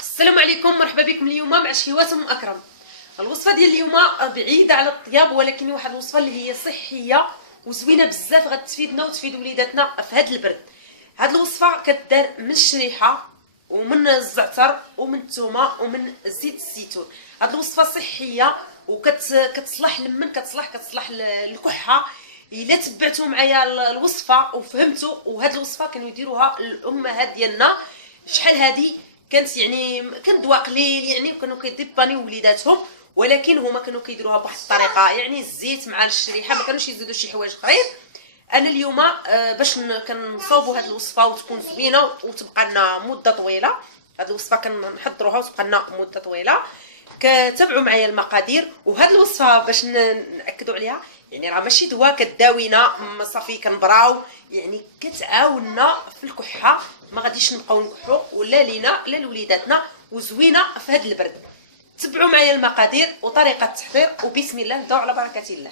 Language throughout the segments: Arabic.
السلام عليكم، مرحبا بكم اليوم مع شهوات ام اكرم. الوصفه ديال اليوم بعيده على الطياب، ولكن واحد الوصفه اللي هي صحيه وزوينه بزاف، غتفيدنا وتفيد وليداتنا في هذا البرد. هاد الوصفه كدار من الشريحه ومن الزعتر ومن الثومه ومن زيت الزيتون. هاد الوصفه صحيه وكتصلح لمن كتصلح الكحه. الا تبعتوا معايا الوصفه وفهمتوا، وهاد الوصفه كانوا يديروها الامهات ديالنا شحال هادي كانت، يعني كان دواء قليل، يعني كانوا كيديبانيو وليداتهم، ولكن هما كانوا كيديروها بواحد الطريقه، يعني الزيت مع الشريحه، ما كانوش يزيدوا شي حوايج اخرين. انا اليوم باش كنصاوبوا هذه الوصفه وتكون زوينه وتبقى لنا مده طويله. هذه الوصفه كنحضروها وتبقى لنا مده طويله. كتابعوا معايا المقادير. وهذه الوصفه باش ناكدوا عليها، يعني راه ماشي دواء كداوينا صافي كنبراو، يعني كتعاوننا في الكحه، ما غاديش نبقاو نكحوا ولا لينا لا لوليداتنا، وزوينه في هذا البرد. تبعوا معايا المقادير وطريقه التحضير، وبسم الله نبداو على بركه الله.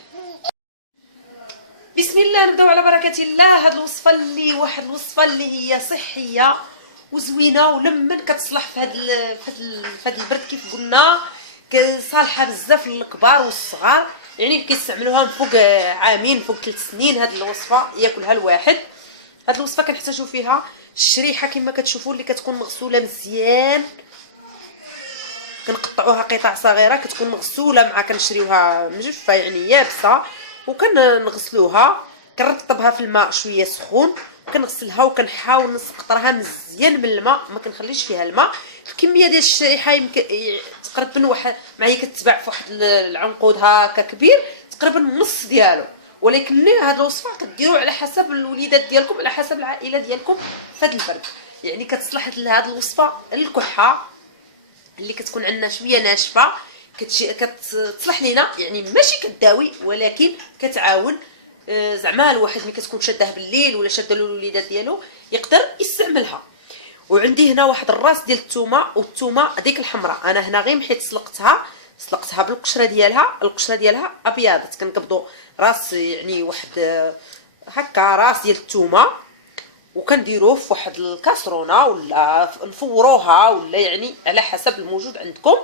بسم الله نبداو على بركه الله. هاد الوصفه اللي واحد الوصفه اللي هي صحيه وزوينه، ولمن كتصلح في هاد البرد كيف قلنا، صالحه بزاف للكبار والصغار، يعني كيستعملوها من فوق عامين، فوق 3 سنين. هاد الوصفه ياكلها الواحد. هاد الوصفه كنحتاجو فيها الشريحه كما كتشوفوا اللي كتكون مغسوله مزيان، كنقطعوها قطع صغيره، كتكون مغسوله مع كنشريوها مجفه يعني يابسه، وكنغسلوها، كنرطبها في الماء شويه سخون، كنغسلها وكنحاول نسقطرها مزيان من الماء، ما كنخليش فيها الماء. الكميه ديال الشريحه يمكن تقريبا واحد معايا كتباع في واحد العنقود هكا كبير، تقريبا النص ديالو، ولكن هاد الوصفه كديروا على حسب الوليدات ديالكم، على حسب العائله ديالكم في هاد البرد. يعني كتصلح هاد الوصفه الكحه اللي كتكون عندنا شويه ناشفه، كتصلح لينا، يعني ماشي كداوي ولكن كتعاون. زعما الواحد ملي كتكون شاده بالليل ولا شاده الوليدات ديالو يقدر يستعملها. وعندي هنا واحد الراس ديال الثومه، والثومه ديك الحمراء انا هنا غير محيت سلقتها بالقشره ديالها، القشره ديالها ابيضات. كنقبضوا راس، يعني واحد هكا راس ديال الثومه، وكنديروه في واحد الكاسرونه ولا نفوروها، ولا يعني على حسب الموجود عندكم،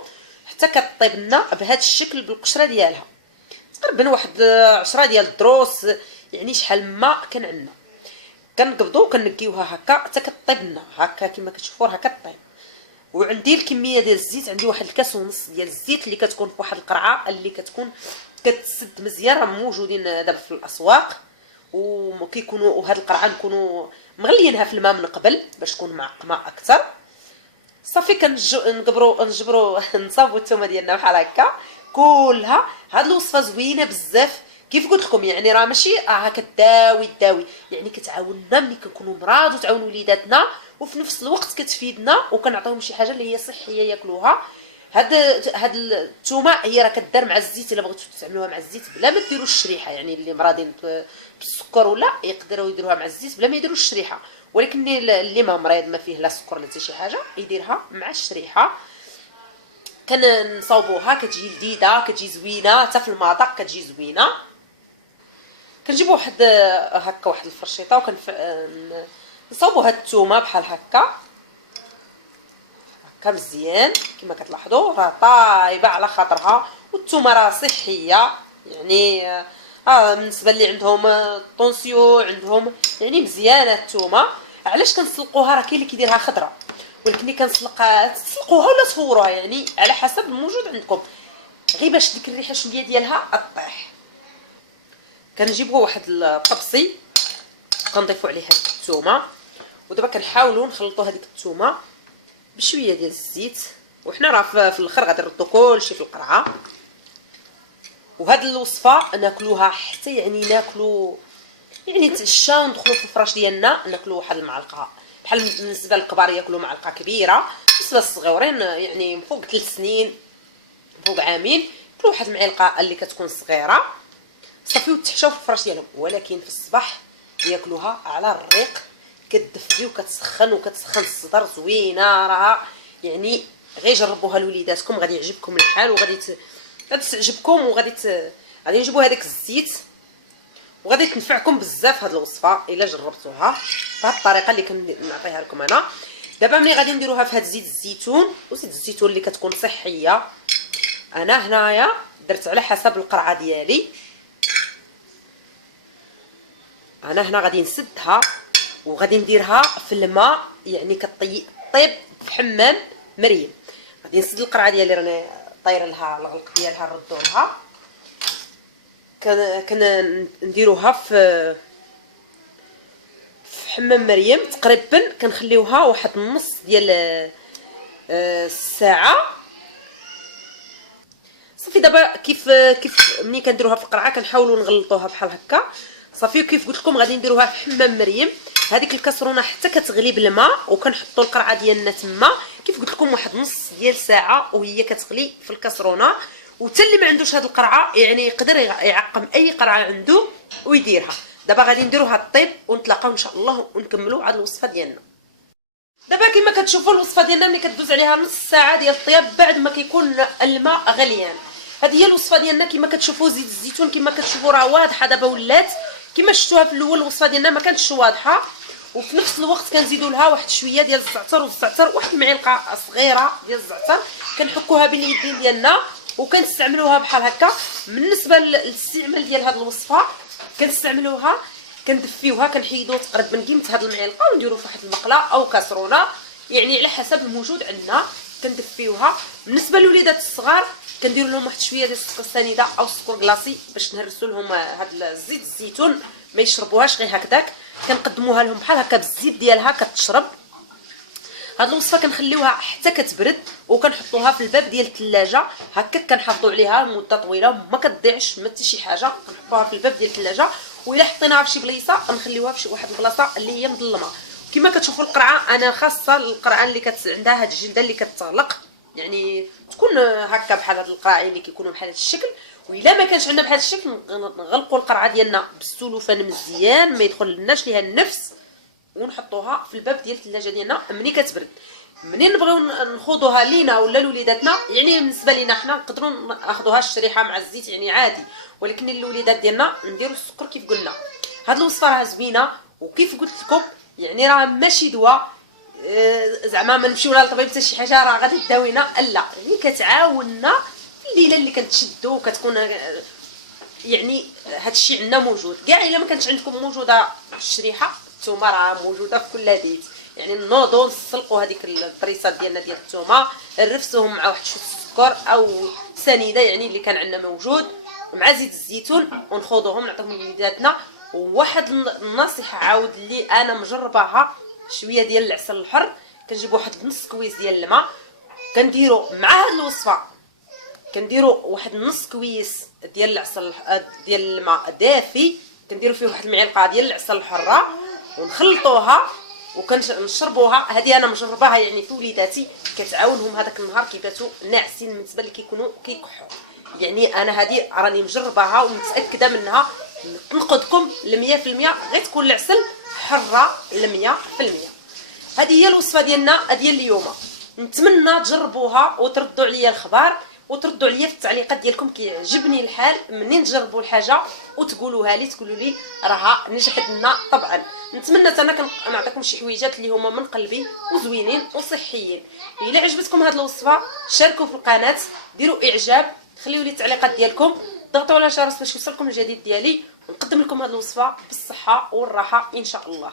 حتى كطيب لنا بهذا الشكل بالقشره ديالها. تقريبا واحد 10 ديال الدروس، يعني شحال ما كان عندنا. كنقبضوا وكنقيوها هكا حتى كطيب لنا هكا كما كتشوفوا راه كطيب. وعندي الكميه ديال الزيت، عندي واحد الكاس ونص ديال الزيت اللي كتكون في واحد القرعه اللي كتكون كتسد مزيان، راه موجودين دابا في الاسواق، وكيكونوا هاد القرعه نكونوا مغليينها في الماء من قبل باش تكون معقمه اكثر. صافي نجبروا نصاوبوا الثومه ديالنا بحال هكا كلها. هاد الوصفه زوينه بزاف كيف قلت لكم، يعني راه ماشي هكا تداوي، يعني كتعاوننا ملي كنكونوا مراد، وتعاون وليداتنا، وفي نفس الوقت كتفيدنا، وكنعطيهم شي حاجه اللي هي صحيه ياكلوها. هاد الثومه هي راه كدار مع الزيت، الا بغيتو تعملوها مع الزيت بلا ما ديروا الشريحه، يعني اللي مرادين بالسكر ولا يقدروا يديروها مع الزيت بلا ما يديروا الشريحه، ولكن اللي ما مريض ما فيه لا سكر لا حتى شي حاجه يديرها مع الشريحه. كنصاوبوها كتجي لذيذه، كتجي زوينه، حتى في المذاق كتجي زوينه. كنجيبو واحد هكا واحد الفرشيطه نصاوبو هاد الثومه بحال هكا مزيان، كما كتلاحظوا راه طايبه على خاطرها، والثومه راه صحيه، يعني بالنسبه اللي عندهم طونسيو عندهم، يعني مزيانه الثومه. علاش كنسلقوها؟ راه كاين اللي كيديرها خضره، ولكن اللي تسلقوها ولا تفوروها، يعني على حسب الموجود عندكم، غير باش ديك الريحه شويه ديالها طيح. كنجيبوا واحد الطبسي كنضيفوا عليه هاد الثومه، ودابا كنحاولوا نخلطوا هذيك الثومه بشويه ديال الزيت، وحنا راه في الاخر غادي نردوا كلشي في القرعه. وهاد الوصفه ناكلوها حتى يعني ناكلوا، يعني نتعشاو ندخلوا في الفراش ديالنا ناكلوا واحد المعلقه، بحال بالنسبه للكبار ياكلوا معلقه كبيره، بالنسبه للصغيورين يعني فوق 3 سنين فوق عامين ياكلوا واحد المعلقه اللي كتكون صغيره صافي، وتحشاو في الفراش ديالهم. ولكن في الصباح ياكلوها على الريق، كتدفي وكتسخن الصدر، زوينه راها، يعني غير جربوها لوليداتكم غادي يعجبكم الحال، وغادي تعجبكم، غادي نجيبوا هذاك الزيت، وغادي تنفعكم بزاف هاد الوصفه الا جربتوها بهاد الطريقه اللي كنعطيها لكم انا. دابا ملي غادي نديروها في هاد زيت الزيتون، وزيت الزيتون اللي كتكون صحيه، انا هنايا درت على حسب القرعه ديالي. انا هنا غادي نسدها وغادي نديرها في الماء، يعني كطيب في حمام مريم. غادي نسد القرعه ديالي، راني طايره لها الغلق ديالها، نردو لها. نديروها في حمام مريم تقريبا، كنخليوها واحد النص ديال الساعه. صافي دابا كيف ملي كنديروها في القرعه كنحاولوا نغلطوها بحال هكا. صافي كيف قلت لكم غادي نديروها في حمام مريم. هذيك الكاسرونه حتى كتغلي بالماء، وكنحطوا القرعه ديالنا تما كيف قلت لكم واحد نص ديال ساعه وهي كتغلي في الكاسرونه. وتا اللي ما عندوش هاد القرعه يعني يقدر يعقم اي قرعه عنده ويديرها. دابا غادي نديروها طيب ونتلاقاو ان شاء الله ونكملوا هاد الوصفه ديالنا. دابا كما كتشوفوا الوصفه ديالنا ملي كدوز عليها نص ساعه ديال الطياب بعد ما كيكون الماء غليان. هذه هي الوصفه ديالنا. كما كتشوفوا زيت الزيتون كما كتشوفوا راه واضحه دابا ولات. كما شفتوها في الاول الوصفه ديالنا ما كانتش واضحه، وفي نفس الوقت كنزيدوا لها واحد شويه ديال الزعتر، والزعتر واحد المعلقه صغيره ديال الزعتر كنحكوها بين اليدين ديالنا وكنستعملوها بحال هكا. بالنسبه للاستعمال ديال هذه الوصفه كنستعملوها كندفيوها، كنحيدوا تقريبا قيمه هذه المعلقه ونديروا في واحد المقله او كاسرونه، يعني على حسب الموجود عندنا كندفيوها. بالنسبه للوليدات الصغار كنديروا لهم واحد شويه ديال السكر السنيده او السكر كلاصي باش نهرسوا لهم هذا الزيت الزيتون، ما يشربوهاش غير هكذاك. كنقدموها لهم بحال هكا بالزيت ديالها كتشرب. هاد الوصفه كنخليوها حتى كتبرد وكنحطوها في الباب ديال الثلاجه، هكا كنحافظوا عليها مده طويله ما كتضيعش ما حتى شي حاجه. كنحطوها في الباب ديال الثلاجه، والا حطيناها في شي بلايصه نخليوها في واحد البلاصه اللي هي مظلمه. كما كتشوفوا القرعه انا خاصه القرعه اللي عندها هاد الجلده اللي كتغلق، يعني تكون هكا بحال هاد القراعي اللي كيكونوا بحال هاد الشكل. والا ما كانش عندنا بحال هاد الشكل نغلقوا القرعه ديالنا بالسلوفان مزيان ما يدخل لناش ليها النفس، ونحطوها في الباب ديال الثلاجه ديالنا ملي كتبرد. منين نبغيو نخوضوها لينا ولا لوليداتنا، يعني بالنسبه لينا حنا نقدروا ناخذوها الشريحه مع الزيت يعني عادي، ولكن للوليدات ديالنا نديروا السكر كيف قلنا. هاد الوصفه راه زوينه، وكيف قلت لكم يعني راه ماشي دواء زعما ما نمشيو ولا للطبيب حتى شي حاجه راه غادي تداوينا، لا يعني كتعاوننا في الليله اللي كنتشدوا وكتكون يعني هادشي عندنا موجود. كاع الا ما كانتش عندكم موجوده الشريحه الثومه راه موجوده في كل بيت، يعني نوضوا نسلقوا هذيك البريصات ديالنا ديال الثومه نرفسوهم مع واحد شويه السكر او سنيده يعني اللي كان عندنا موجود مع زيت الزيتون ونخوضوهم نعطيهم لوليداتنا. وواحد النصيحه عاود اللي انا مجرباها، شويه ديال العسل الحر كنجيب واحد نص كويس ديال الماء كنديروا مع هاد الوصفه، كنديروا واحد نص كويس ديال العسل ديال الماء دافي، كنديروا فيه واحد المعلقه ديال العسل الحره ونخلطوها وكنشربوها. هذه انا مجرباها يعني في وليداتي كتعاونهم هذاك النهار كيباتوا ناعسين بالنسبه اللي كيكونوا كيكحوا. يعني انا هذه راني مجرباها ومتاكده منها، نقدكم ل100% غير تكون العسل حره ل100%. هذه هي الوصفه ديالنا ديال اليوم، نتمنى تجربوها وتردوا عليا الخبر وتردوا عليا في التعليقات ديالكم كيعجبني الحال منين تجربوا الحاجه وتقولوها لي، تقولوا لي راها نجحت لنا. طبعا نتمنى انا كنعطيكم شي حويجات اللي هما من قلبي وزوينين وصحيين. الا عجبتكم هذه الوصفه شاركوا في القناه، ديروا اعجاب، خليوا لي التعليقات ديالكم، ضغطوا على الجرس باش يوصلكم الجديد ديالي، ونقدم لكم هذه الوصفه بالصحه والراحه ان شاء الله.